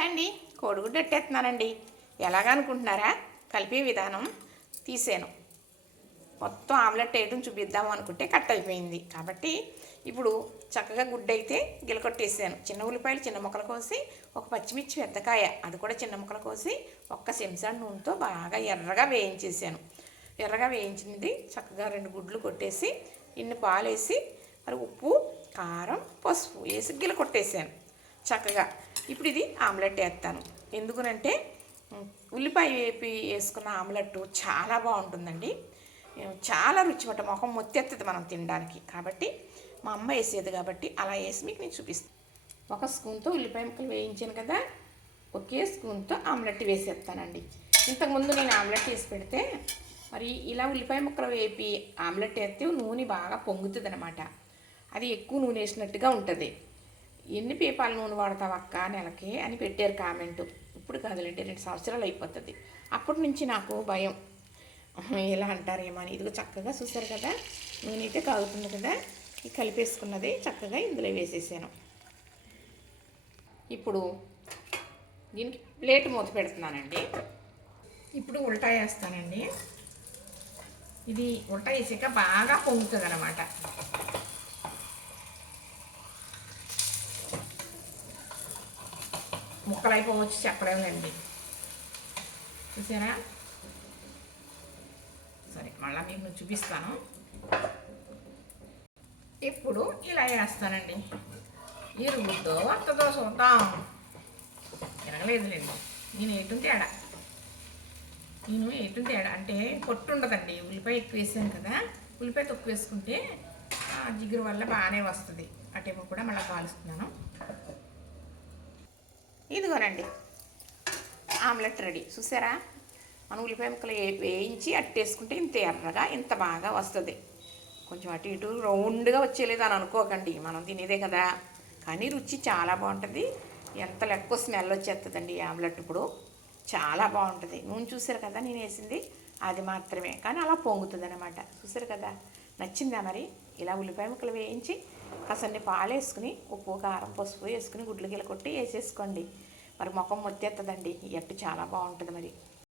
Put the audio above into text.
నమస్తే అండి. కోడిగుడ్డు ఎట్టేస్తున్నానండి. ఎలాగనుకుంటున్నారా? కలిపే విధానం తీసాను. మొత్తం ఆమ్లెట్ వేయడం చూపిద్దాము అనుకుంటే కట్ అయిపోయింది. కాబట్టి ఇప్పుడు చక్కగా గుడ్డు అయితే గిలకొట్టేసాను. చిన్న ఉల్లిపాయలు చిన్న ముక్కలు కోసి, ఒక పచ్చిమిర్చి పెద్దకాయ అది కూడా చిన్న ముక్కలు కోసి, ఒక్క చెంచా నూనెతో బాగా ఎర్రగా వేయించేసాను. ఎర్రగా వేయించినది చక్కగా 2 గుడ్లు కొట్టేసి, ఇన్ని పాలు వేసి, మరి ఉప్పు, కారం, పసుపు వేసి గిలకొట్టేసాను చక్కగా. ఇప్పుడు ఇది ఆమ్లెట్ వేస్తాను. ఎందుకనంటే ఉల్లిపాయ వేపి వేసుకున్న ఆమ్లెట్ చాలా బాగుంటుందండి. చాలా రుచిమట, మొహం మొత్తెత్తది మనం తినడానికి. కాబట్టి మా అమ్మ వేసేది కాబట్టి అలా వేసి మీకు నేను చూపిస్తాను. ఒక స్పూన్తో ఉల్లిపాయ ముక్కలు వేయించాను కదా, ఒకే స్పూన్తో ఆమ్లెట్ వేసేస్తానండి. ఇంతకుముందు నేను ఆమ్లెట్ వేసి పెడితే మరి ఇలా ఉల్లిపాయ ముక్కలు వేపి ఆమ్లెట్ వేస్తే నూనె బాగా పొంగుతుంది అనమాట. అది ఎక్కువ నూనె వేసినట్టుగా ఉంటుంది. ఎన్ని పీపాల నూనె వాడతావు అక్క నెలకి అని పెట్టారు కామెంటు. ఇప్పుడు కాదులేండి, 2 సంవత్సరాలు అయిపోతుంది. అప్పటి నుంచి నాకు భయం, ఇలా అంటారేమో అని. ఇదిగో చక్కగా చూసారు కదా, నూనె అయితే కాగుతుంది కదా. ఈ కలిపేసుకున్నది చక్కగా ఇందులో వేసేసాను. ఇప్పుడు దీనికి ప్లేట్ మూత పెడుతున్నానండి. ఇప్పుడు ఉల్టా వేస్తానండి. ఇది ఉల్టా వేసాక బాగా పొంగుతుంది అన్నమాట. ముక్కలు అయిపోవచ్చు, చెప్పలేములేండి. చూసారా? సరే, మళ్ళీ మీకు చూపిస్తాను. ఇప్పుడు ఇలా వేస్తానండి. ఇరుగుద్దో వస్తుందో చూద్దాం. తిరగలేదులేండి. నేను ఏటం తేడా అంటే పొట్టు ఉండదండి. ఉల్లిపాయ ఎక్కువ వేసాను కదా, ఉల్లిపాయ తక్కువ వేసుకుంటే జిగురు వల్ల బాగానే వస్తుంది. అటేమో కూడా మళ్ళీ కాలుస్తున్నాను. ఇదిగోనండి, ఆమ్లెట్ రెడీ. చూసారా? మనం ఉల్లిపాయ ముక్కలు వేయించి అట్టేసుకుంటే ఇంత ఎర్రగా ఇంత బాగా వస్తుంది. కొంచెం అటు ఇటు రౌండ్గా వచ్చేలేదు అని అనుకోకండి, మనం తినేదే కదా. కానీ రుచి చాలా బాగుంటుంది. ఎంత లెక్క స్మెల్ వచ్చేస్తుందండి ఈ ఆమ్లెట్. ఇప్పుడు చాలా బాగుంటుంది. నూనె చూసారు కదా నేను వేసింది, అది మాత్రమే, కానీ అలా పొంగుతుంది అనమాట. చూసారు కదా? నచ్చిందా మరి? ఇలా ఉల్లిపాయ ముక్కలు వేయించి కాసన్ని పాలు వేసుకుని, ఉప్పు, కారం, పసుపు వేసుకుని గుడ్లు గిల కొట్టి వేసేసుకోండి. మరి ముఖం మొత్తెత్తదండి. ఈ అట్టు చాలా బాగుంటుంది మరి.